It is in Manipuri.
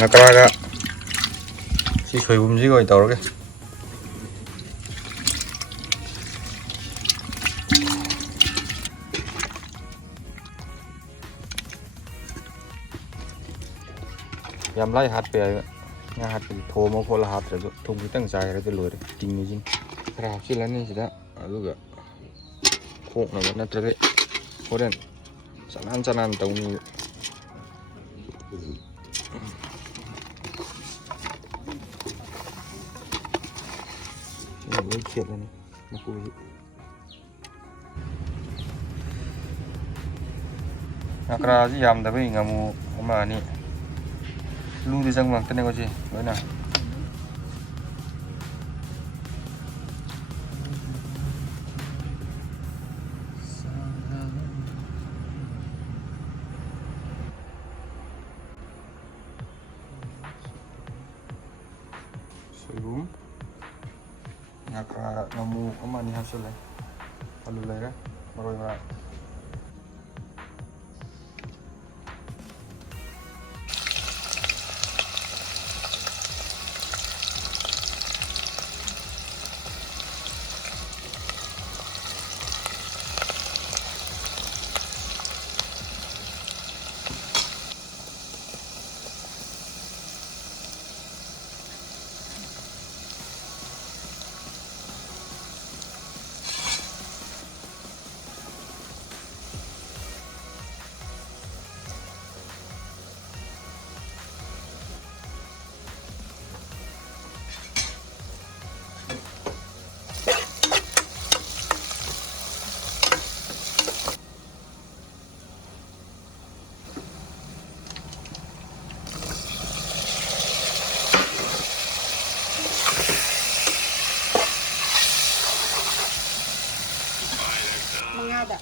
ꯉꯀ꯭ꯔꯥꯒ ꯁꯤ ꯁꯣꯏꯕꯨꯝꯁꯤꯒ ꯑꯣꯏꯅ ꯇꯧꯔꯒꯦ. ꯌꯥꯝ ꯂꯥꯏ ꯍꯥꯠꯄ ꯌꯥꯏꯕ. ꯉꯥ ꯍꯥꯠꯄꯗꯤ ꯊꯣꯡꯉ ꯈꯣꯠꯂ ꯍꯥꯠꯇ꯭ꯔꯁꯨ ꯊꯨꯝ ꯈꯤꯇꯪ ꯆꯥꯏꯔꯒ ꯂꯣꯏꯔꯦ. ꯇꯤꯡꯉꯤꯁꯤꯅꯤ ꯈꯔ ꯍꯥꯞꯆꯤꯜꯂꯅꯤ ꯁꯤꯗ, ꯑꯗꯨꯒ ꯈꯣꯛꯅꯕ ꯅꯠꯇ꯭ꯔꯒ ꯍꯣꯔꯦꯟ ꯆꯅꯥꯟ ꯇꯧꯅꯤ. ꯁꯤꯅ ꯂꯣꯏ ꯈꯦꯠꯂꯅꯤ ꯃꯀꯨꯁꯤ. ꯉꯀ꯭ꯔꯥꯁꯤ ꯌꯥꯝꯗꯕꯩ ꯉꯥꯃꯨ ꯑꯃ ꯑꯅꯤ. ꯂꯨꯗꯤ ꯆꯪꯕ ꯉꯥꯛꯇꯅꯦꯀꯣ ꯁꯤ ꯂꯣꯏꯅ. ꯁꯣꯏꯕꯨꯝ, ꯉꯀ꯭ꯔꯥ, ꯉꯥꯃꯨ ꯑꯃ ꯑꯅꯤ ꯍꯥꯞꯆꯤꯜꯂꯦ. ꯑꯂꯨ ꯂꯩꯔꯦ, ꯃꯔꯣꯏ ꯃꯔꯥꯡ. Mangada.